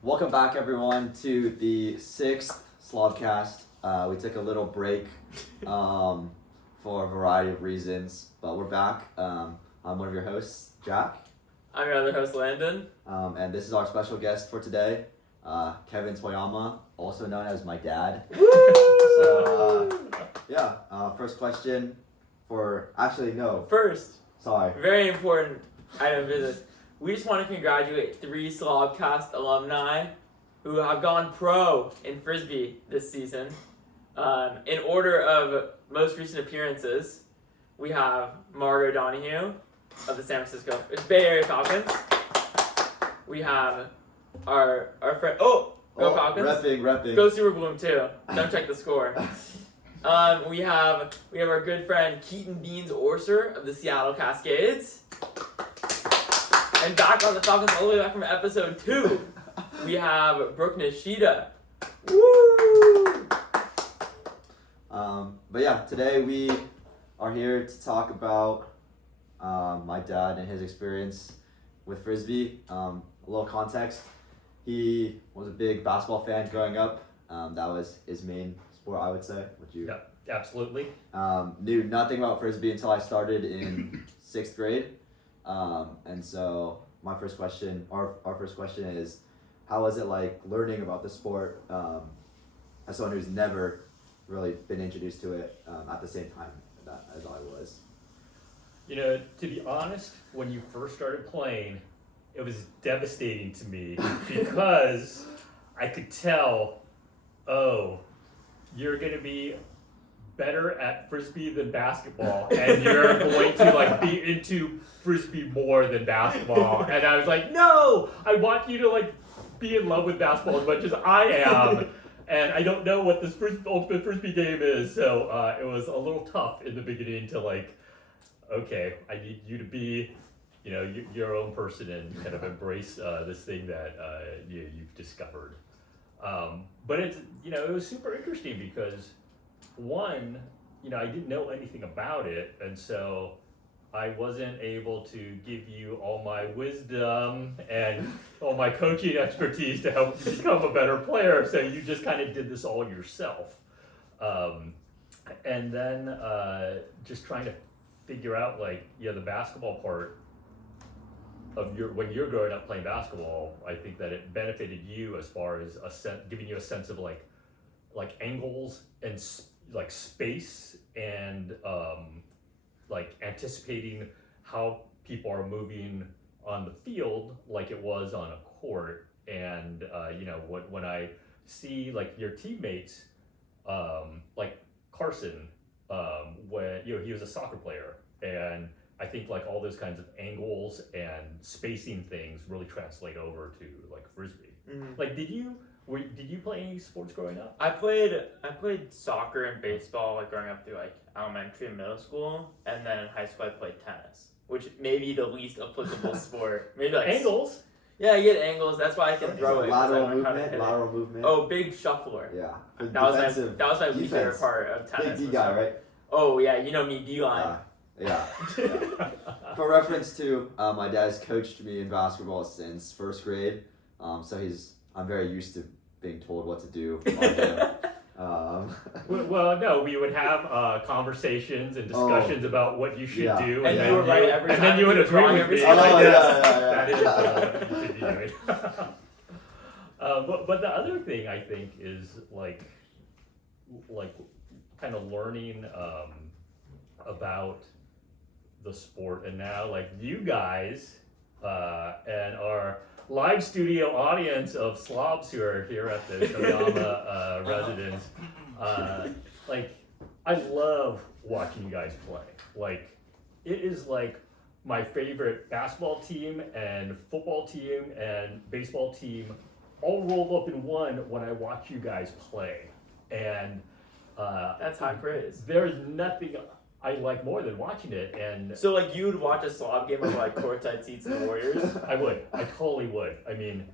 Welcome back, everyone, to the 6th SLOBCast. We took a little break for a variety of reasons, but we're back. I'm one of your hosts, Jack. I'm your other host, Landon. And this is our special guest for today, Kevin Toyama, also known as my dad. First question Very important item of business. We just want to congratulate 3 SLOBcast alumni who have gone pro in Frisbee this season. In order of most recent appearances, we have Margo Donahue of the San Francisco Bay Area Falcons. We have our friend. Go Falcons! Repping. Go Super Bloom too. Don't check the score. We have our good friend Keaton Beans Orser of the Seattle Cascades. And back on the Falcons all the way back from episode 2, we have Brooke Nishida. Woo! Today we are here to talk about my dad and his experience with Frisbee. A little context. He was a big basketball fan growing up. That was his main sport, I would say. Would you? Yeah, absolutely. Knew nothing about Frisbee until I started in 6th grade. And so my first question, our first question is, how was it like learning about the sport as someone who's never really been introduced to it at the same time as I was? You know, to be honest, when you first started playing, it was devastating to me because I could tell, you're going to be better at Frisbee than basketball, and you're going to be into Frisbee more than basketball. And I was like, no, I want you to be in love with basketball as much as I am. And I don't know what this ultimate Frisbee game is, so it was a little tough in the beginning to okay, I need you to be, your own person and kind of embrace this thing that you've discovered. But it's, it was super interesting because one, I didn't know anything about it, and so I wasn't able to give you all my wisdom and all my coaching expertise to help you become a better player, so you just kind of did this all yourself. And then just trying to figure out the basketball part of when you're growing up playing basketball. I think that it benefited you as far as giving you a sense of angles and space and anticipating how people are moving on the field like it was on a court. And when I see your teammates, like Carson, when he was a soccer player, and I think all those kinds of angles and spacing things really translate over to Frisbee. Mm-hmm. Did you play any sports growing up? I played soccer and baseball growing up through elementary and middle school, and then in high school I played tennis, which may be the least applicable sport. Maybe angles. Yeah, I get angles. That's why I can throw it. Lateral movement. Oh, big shuffler. Yeah. That was my least favorite part of tennis. Big D guy, right? Oh yeah, you know me, D-line. Yeah. For reference to, my dad's coached me in basketball since 1st grade, so I'm very used to being told what to do by him. Well, no, we would have conversations and discussions about what you should do, and you were right every time. And then you would agree with me. That is what you should be doing. But the other thing I think is kind of learning about the sport, and now you guys and our live studio audience of SLOBs who are here at the Toyama residence. I love watching you guys play. It is my favorite basketball team and football team and baseball team all rolled up in one when I watch you guys play. And that's high praise. There's nothing I like more than watching it. And so you would watch a SLOB game of courtside seats in the Warriors? I would. I totally would. I mean,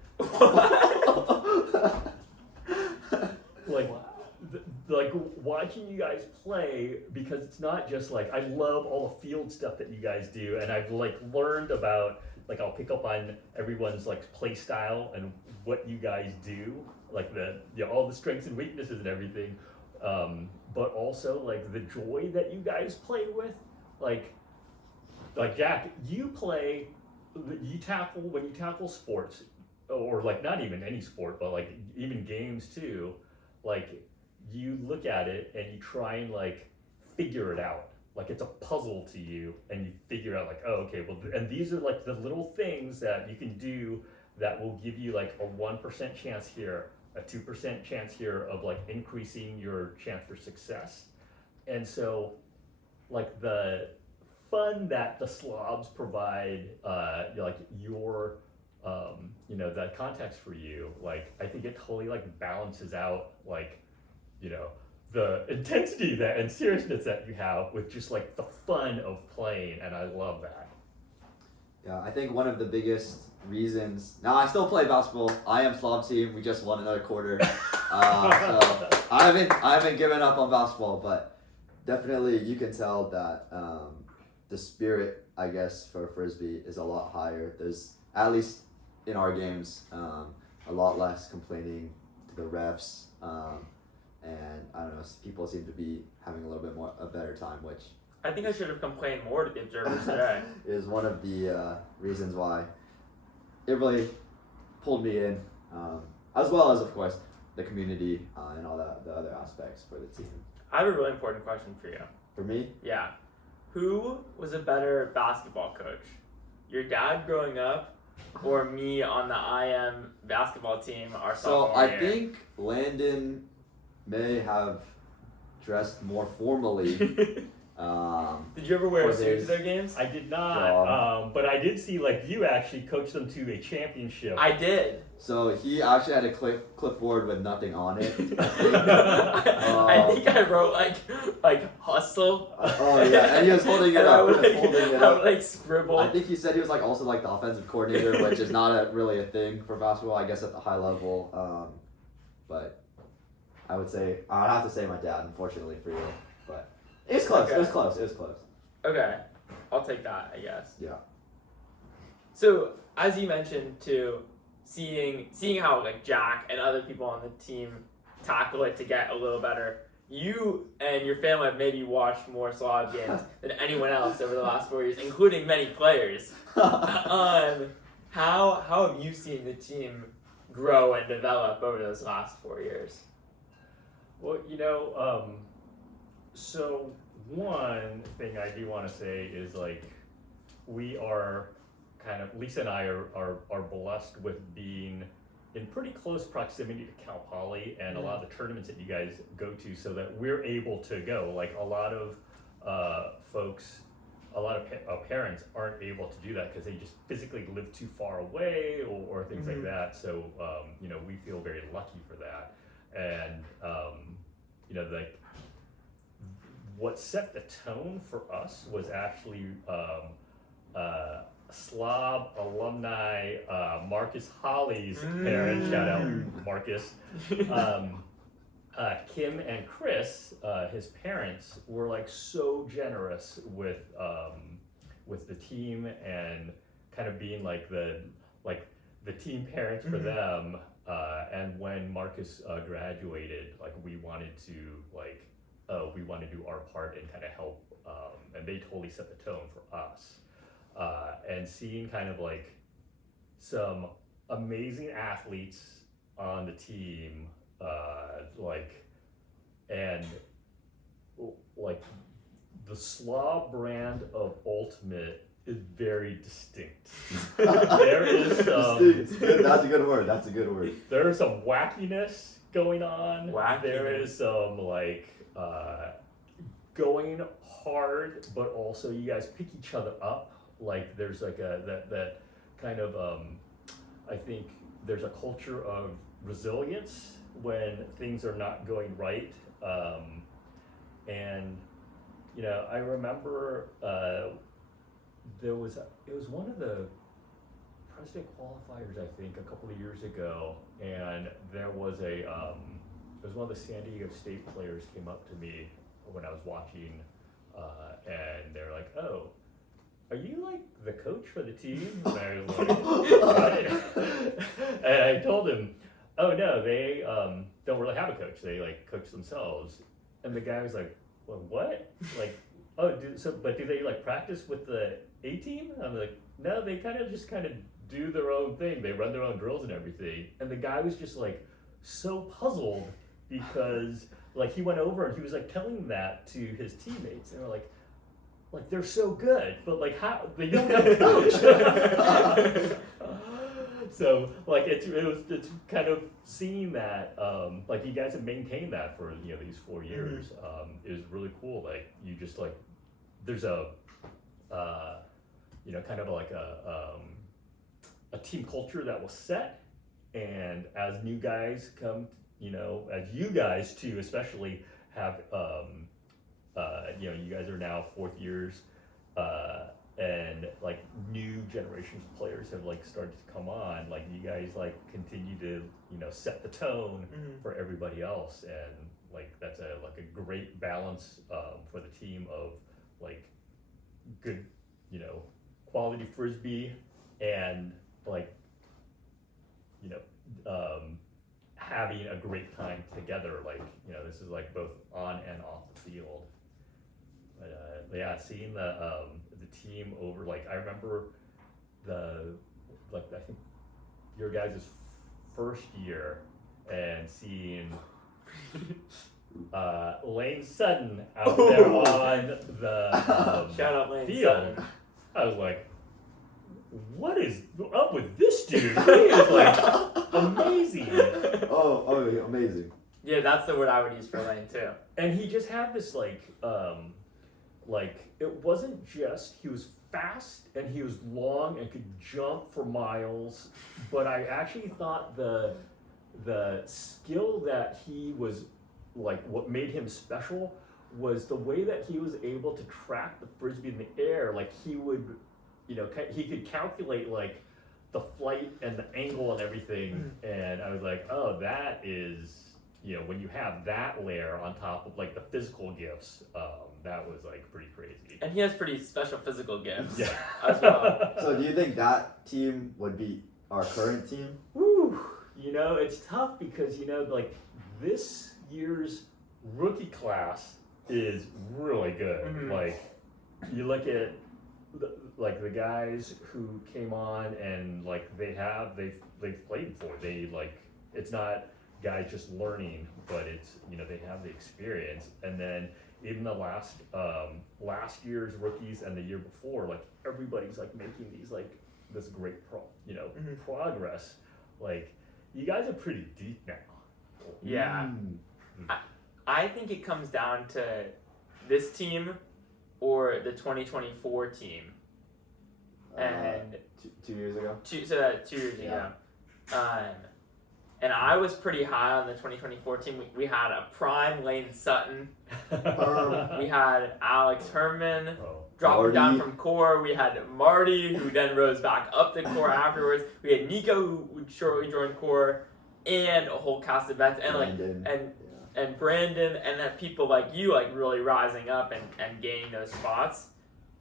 watching you guys play, because it's not just I love all the field stuff that you guys do, and I've learned about like I'll pick up on everyone's like play style and what you guys do, like all the strengths and weaknesses and everything, but also like the joy that you guys play with, like Jack, you tackle when you tackle sports, or like not even any sport, but like even games too, like you look at it and you try and like figure it out. Like it's a puzzle to you, and you figure out like, oh, okay, well, and these are like the little things that you can do that will give you like a 1% chance here, a 2% chance here of like increasing your chance for success. And so like the fun that the SLOBs provide, like your, that context for you, like I think it totally like balances out like, the intensity and seriousness that you have with just like the fun of playing, and I love that. Yeah, I think one of the biggest reasons. Now I still play basketball. I am SLOB team. We just won another quarter, so I haven't given up on basketball. But definitely, you can tell that the spirit, I guess, for frisbee is a lot higher. There's, at least in our games, a lot less complaining to the refs. And I don't know, people seem to be having a little bit a better time, which I think I should have complained more to the observers today. is one of the reasons why it really pulled me in, as well as, of course, the community and all the other aspects for the team. I have a really important question for you. For me? Yeah. Who was a better basketball coach? Your dad growing up, or me on the IM basketball team our sophomore year? I think Landon may have dressed more formally. Did you ever wear a suit to their games? I did not, but I did see like you actually coached them to a championship. I did. So he actually had a clipboard with nothing on it. I think I wrote like hustle. Oh yeah, and he was holding it up. I would like scribble. I think he said he was like also like the offensive coordinator, which is not really a thing for basketball, I guess, at the high level. But I would have to say my dad, unfortunately for you, but it's close. Okay. It was close. Okay, I'll take that, I guess. Yeah. So as you mentioned too, seeing how like Jack and other people on the team tackle it to get a little better, you and your family have maybe watched more SLOB games than anyone else over the last 4 years, including many players. How have you seen the team grow and develop over those last 4 years? Well, so one thing I do want to say is like we are Lisa and I are blessed with being in pretty close proximity to Cal Poly and a lot of the tournaments that you guys go to, so that we're able to go. Like a lot of folks, a lot of parents aren't able to do that because they just physically live too far away or things like that. So we feel very lucky for that. And like what set the tone for us was actually SLOB alumni Marcus Holly's parents. Shout out Marcus. Kim and Chris, his parents, were like so generous with the team and kind of being like the team parents for them. And when Marcus graduated, like we wanted to do our part and kind of help, and they totally set the tone for us. And seeing kind of like some amazing athletes on the team, and the SLOB brand of Ultimate is very distinct. There is That's a good word. There is some wackiness going on. There is some going hard, but also you guys pick each other up. Like there's like that kind of I think there's a culture of resilience when things are not going right. And I remember it was one of the president qualifiers, I think, a couple of years ago, and there was it was one of the San Diego State players came up to me when I was watching, and they're like, "Oh, are you like the coach for the team? And I was like, what? And I told him, oh no, they don't really have a coach. They like coach themselves. And the guy was like, well, what? Like, oh, but do they like practice with the A team? I'm like, no, they kind of do their own thing. They run their own drills and everything. And the guy was just like so puzzled because like he went over and he was like telling that to his teammates. And they were like they're so good, but like how they don't have a coach. So like it's kind of seeing that like you guys have maintained that for these 4 years is really cool. Like you just like there's a kind of like a team culture that was set, and as new guys come, as you guys too especially have you guys are now 4th years, and like new generations of players have like started to come on. Like you guys like continue to set the tone for everybody else, and like that's a great balance for the team of like good quality frisbee and like having a great time together. Like this is like both on and off the field. But yeah, seeing the team over, like I remember I think your guys' first year and seeing Lane Sutton out there on the Shout out Lane field. Sutton. I was like, what is up with this dude? He is like amazing. Oh, amazing. Yeah, that's the word I would use for Lane too. And he just had this like it wasn't just he was fast and he was long and could jump for miles, but I actually thought the skill that he was like what made him special was the way that he was able to track the frisbee in the air. Like he would, he could calculate like the flight and the angle and everything. And I was like, oh, that is, when you have that layer on top of like the physical gifts, that was like pretty crazy. And he has pretty special physical gifts Yeah. as well. So do you think that team would be our current team? Woo! It's tough because, like this year's rookie class is really good. Like you look at the guys who came on and like they've played before. They like, it's not guys just learning, but it's, they have the experience. And then even the last year's rookies and the year before, like everybody's like making these like this great progress. Like you guys are pretty deep now. Yeah. I think it comes down to this team or the 2024 team. And 2 years ago. 2 years ago. And I was pretty high on the 2024 team. We had a prime Lane Sutton. We had Alex Herman dropping down from core. We had Marty, who then rose back up to core afterwards. We had Nico, who would shortly join core, and a whole cast of vets, and Brandon. and Brandon, and then people like you, like really rising up and gaining those spots.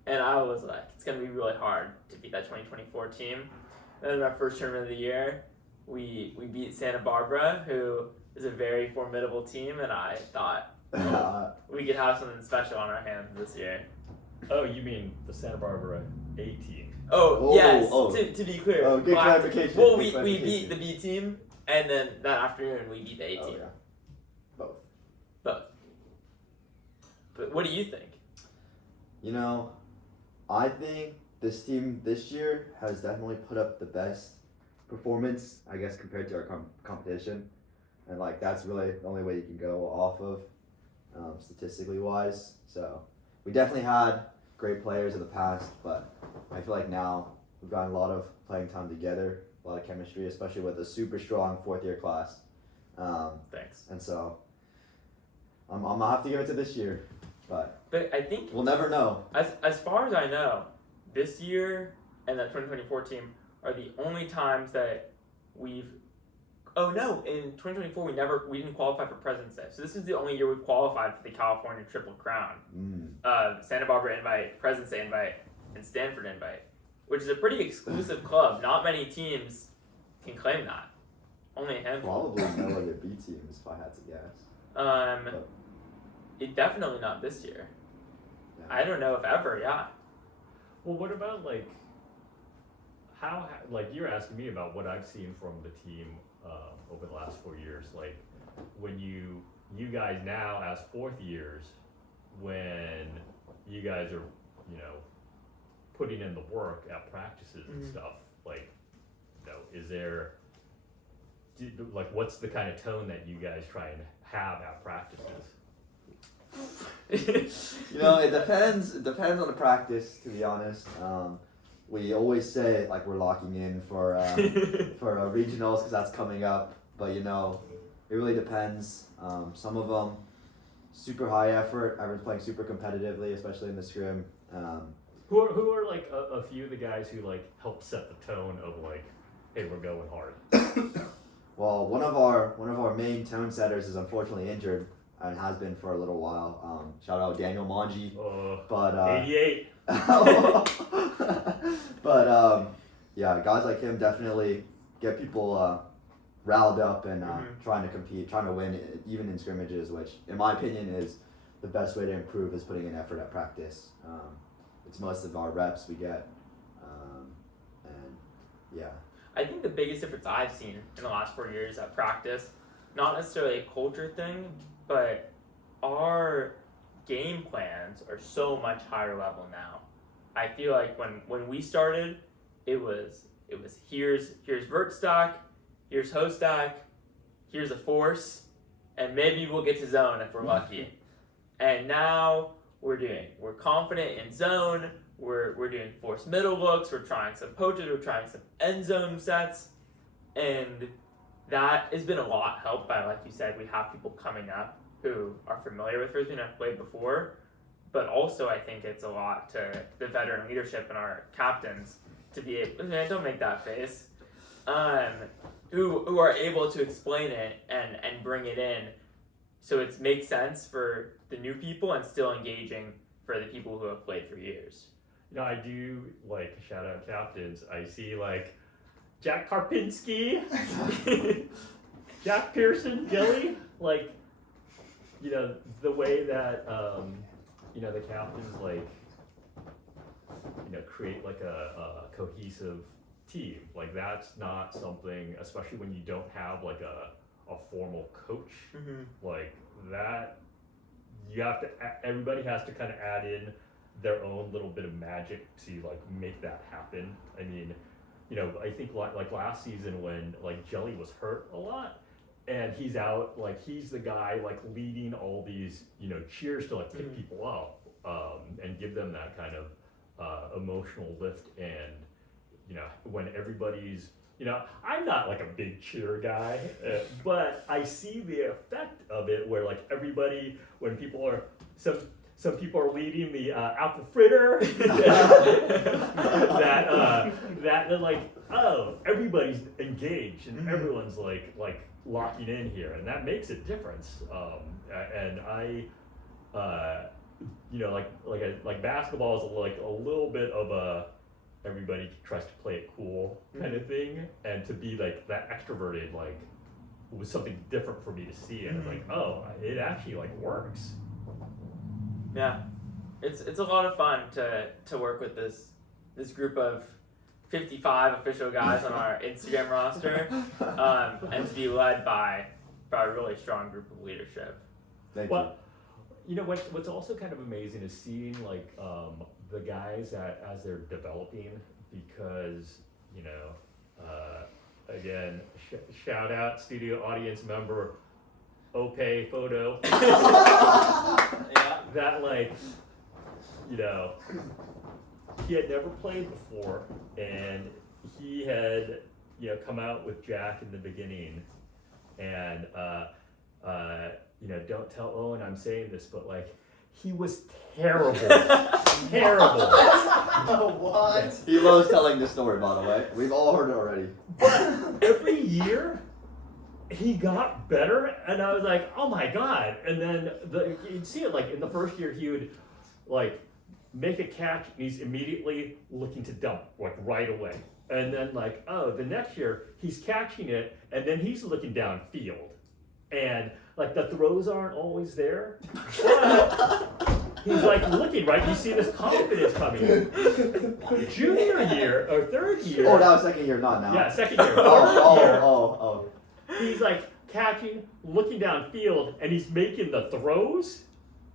And I was like, it's gonna be really hard to beat that 2024 team. And then our first tournament of the year, we beat Santa Barbara, who is a very formidable team, and I thought we could have something special on our hands this year. Oh, you mean the Santa Barbara A team? Oh yes. To be clear. Oh, good clarification. Well, we beat the B team, and then that afternoon we beat the A team. Yeah. Both. But what do you think? I think this team this year has definitely put up the best performance, I guess, compared to our competition. And like that's really the only way you can go off of statistically wise. So we definitely had great players in the past, but I feel like now we've gotten a lot of playing time together, a lot of chemistry, especially with a super strong 4th year class. Thanks. And so I'm gonna have to give it to this year, but I think we'll never know. As far as I know, this year and that 2024 team are the only times that we've. Oh no! In 2024, we didn't qualify for President's Day, so this is the only year we've qualified for the California Triple Crown. Santa Barbara invite, President's Day invite, and Stanford invite, which is a pretty exclusive club. Not many teams can claim that. Only a handful. Probably no other B teams, if I had to guess. It definitely not this year. Yeah. I don't know if ever. Yeah. Well, what about like how like you're asking me about what I've seen from the team over the last 4 years. Like when you guys now as fourth years, when you guys are putting in the work at practices and stuff, like is there like what's the kind of tone that you guys try and have at practices? It depends. It depends on the practice, to be honest. We always say like we're locking in for regionals because that's coming up. But it really depends. Some of them super high effort. Everyone's playing super competitively, especially in the scrim. Who are like a few of the guys who like help set the tone of like, hey, we're going hard. Well, one of our main tone setters is unfortunately injured and has been for a little while. Shout out Daniel Mongi. But 88. But yeah, guys like him definitely get people riled up and trying to compete, trying to win, even in scrimmages, which in my opinion is the best way to improve is putting in effort at practice. It's most of our reps we get, and yeah. I think the biggest difference I've seen in the last 4 years at practice, not necessarily a culture thing, but our game plans are so much higher level now. I feel like when we started, it was here's vert stack, here's hoe stack, here's a force, and maybe we'll get to zone if we're lucky. And now we're confident in zone. We're doing force middle looks. We're trying some poaches. We're trying some end zone sets, and that has been a lot helped by, like you said, we have people coming up who are familiar with frisbee and have played before. But also, I think it's a lot to the veteran leadership and our captains to be able. Don't make that face. Who are able to explain it and bring it in, so it makes sense for the new people and still engaging for the people who have played for years. I do like shout out captains. I see like Jack Karpinski, Jack Pearson, Jelly, like the way that the captains like create like a cohesive team. Like that's not something, especially when you don't have like a formal coach, like that everybody has to kind of add in their own little bit of magic to like make that happen. I mean, I think like last season when like Jelly was hurt a lot and he's out, like he's the guy like leading all these cheers to like pick people up and give them that kind of emotional lift. And when everybody's I'm not like a big cheer guy, but I see the effect of it where like everybody, when people are some people are leading the apple fritter, that they're like, oh, everybody's engaged and everyone's like locking in here, and that makes a difference. And I, like basketball is like a little bit of a everybody tries to play it cool kind of thing, and to be like that extroverted like was something different for me to see, and like, oh, it actually like works. Yeah, it's a lot of fun to work with this group of 55 official guys on our Instagram roster, and to be led by a really strong group of leadership. Thank you. What's also kind of amazing is seeing like the guys as they're developing, because again, shout out studio audience member Ope Photo. Yeah. That like, he had never played before, and he had come out with Jack in the beginning, and don't tell Owen I'm saying this, but like he was terrible. Terrible. What? He loves telling this story, by the way. We've all heard it already. But every year he got better, and I was like, oh my god. And then you'd see it like in the first year he would like make a catch, and he's immediately looking to dump, like right away. And then like, oh, the next year he's catching it, and then he's looking downfield, and like the throws aren't always there, but he's like looking right. You see this confidence coming. Junior year or third year. Oh, that was second year, not now. Yeah, second year. Oh. He's like catching, looking downfield, and he's making the throws.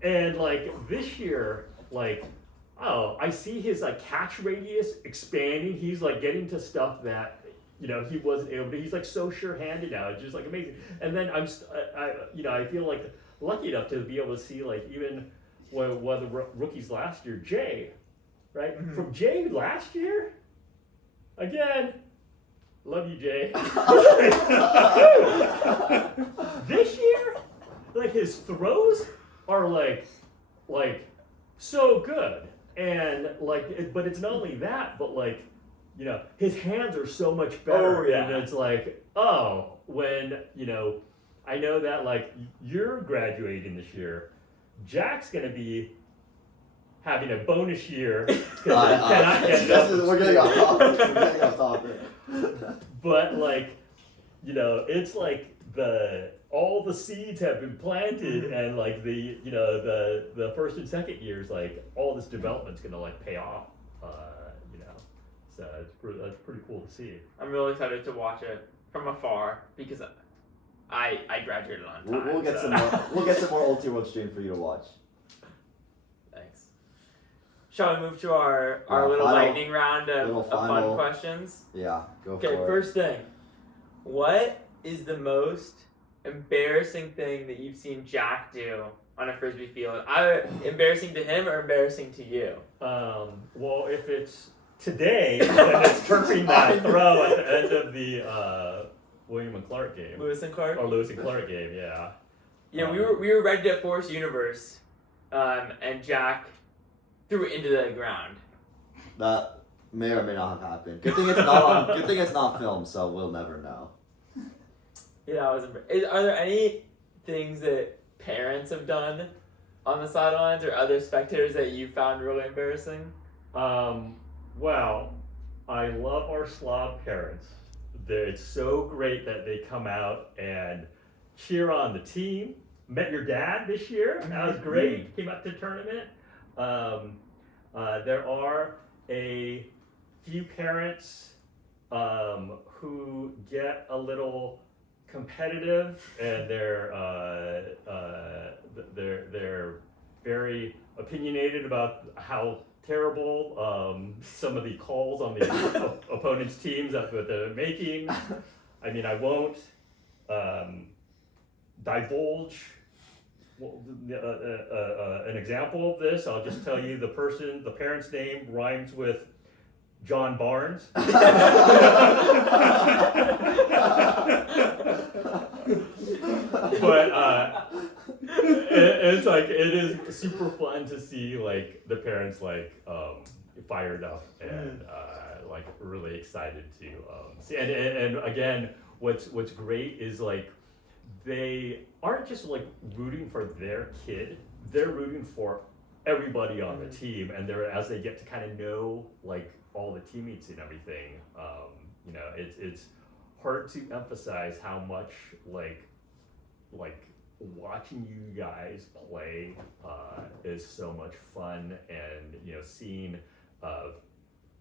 And like this year, like, oh, I see his like catch radius expanding. He's like getting to stuff that, you know, he wasn't able to. He's like so sure-handed now. It's just like amazing. And then I feel like lucky enough to be able to see like even one of the rookies last year, Jay, right? Mm-hmm. From Jay last year, again, love you, Jay. This year, like his throws are like so good, and like, but it's not only that, but like, you know, his hands are so much better. Oh, yeah. And it's like, oh, when, you know, I know that like you're graduating this year, Jack's gonna be having a bonus year. We're getting off topic. But like, you know, it's like all the seeds have been planted, and like the first and second years, like all this development's gonna like pay off. You know, so that's pretty cool to see. I'm really excited to watch it from afar because I graduated on time. We'll get some more Ulti World stream for you to watch. Thanks. Shall we move to our little lightning round of fun questions? Yeah, go for it. Okay, first thing. What is the most embarrassing thing that you've seen Jack do on a Frisbee field? Either embarrassing to him or embarrassing to you? Well, if it's today, then it's turfing that throw at the end of the William and Clark game. Lewis and Clark? Or Lewis and Clark game, yeah. Yeah, we were ready at Forest Universe, and Jack threw it into the ground. That may or may not have happened. Good thing it's not good thing it's not filmed, so we'll never know. Yeah, are there any things that parents have done on the sidelines or other spectators that you found really embarrassing? Well, I love our Slob parents. It's so great that they come out and cheer on the team. Met your dad this year. That was great. Came out to the tournament. There are a few parents who get a little competitive, and they're very opinionated about how terrible some of the calls on the opponent's teams that they're making. I mean, I won't divulge an example of this. I'll just tell you the parent's name rhymes with John Barnes. But it's like, it is super fun to see like the parents like fired up and like really excited to see. And again, what's great is like they aren't just like rooting for their kid; they're rooting for everybody on the team, and as they get to kind of know like all the teammates and everything. You know, it's hard to emphasize how much like watching you guys play is so much fun, and you know, seeing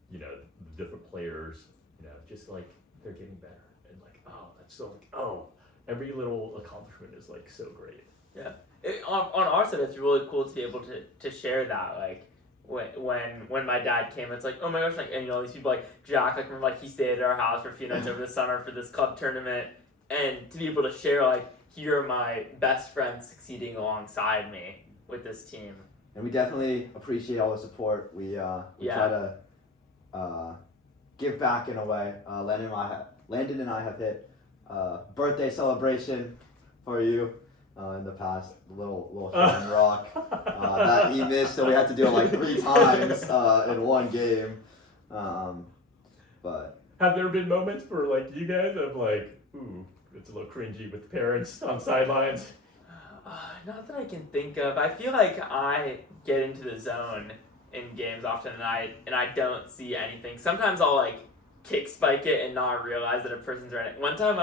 you know, the different players, you know, just like they're getting better, and like, oh, that's so like, oh, every little accomplishment is like so great. Yeah. On our side, it's really cool to be able to share that. Like when my dad came, it's like, oh my gosh, like, and you know, these people like Jack, like, remember, like, he stayed at our house for a few nights over the summer for this club tournament, and to be able to share like, here are my best friends succeeding alongside me with this team. And we definitely appreciate all the support. We try to give back in a way. Landon and I have hit birthday celebration for you in the past, little Sean Rock that he missed, so we had to do it like 3 times in one game. But have there been moments for like you guys of like, ooh, it's a little cringy with the parents on sidelines? Not that I can think of. I feel like I get into the zone in games often, and I don't see anything. Sometimes I'll like kick spike it and not realize that a person's running. One time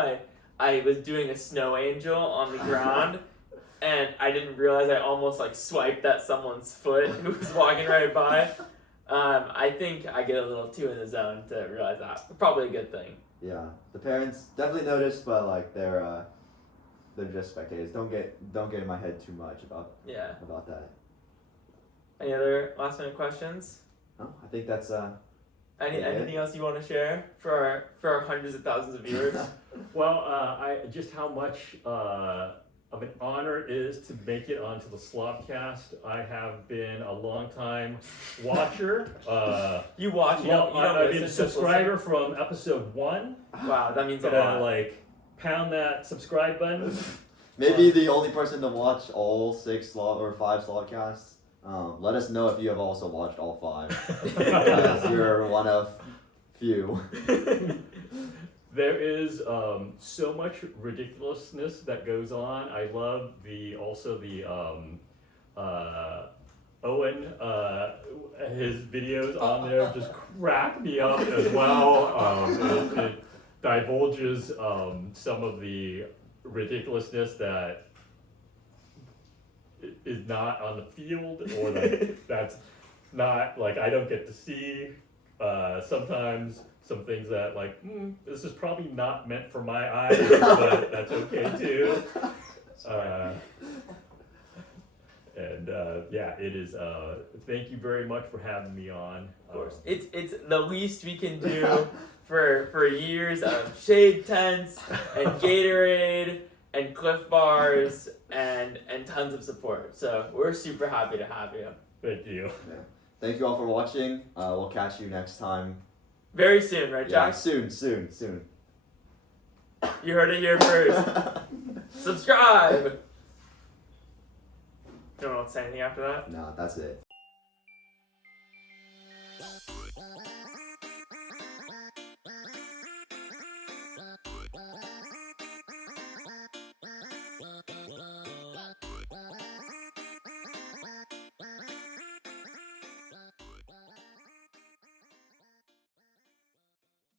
I was doing a snow angel on the ground, and I didn't realize I almost like swiped at someone's foot who was walking right by. I think I get a little too in the zone to realize that. Probably a good thing. Yeah, the parents definitely noticed, but like they're just spectators. Don't get in my head too much about that. Any other last minute questions? No, I think that's Anything else you want to share for our hundreds of thousands of viewers? Well, just how much of an honor it is to make it onto the SLOBCast. I have been a long time watcher. You watch? I've been a subscriber from episode 1. Wow, that means a lot. Like pound that subscribe button. Maybe the only person to watch all 6 or 5 SLOBcasts. Let us know if you have also watched all 5. Because you're one of few. There is so much ridiculousness that goes on. I love the Owen, his videos on there just crack me up as well. It divulges some of the ridiculousness that is not on the field, or that's not like I don't get to see. Sometimes some things that like this is probably not meant for my eyes, but that's okay too. It is. Thank you very much for having me on. Of course, it's the least we can do for years of shade tents and Gatorade and Cliff Bars and tons of support. So we're super happy to have you. Thank you. Yeah. Thank you all for watching. We'll catch you next time. Very soon, right, Yeah, Jack? soon. You heard it here first. Subscribe! You don't want to say anything after that? No, that's it.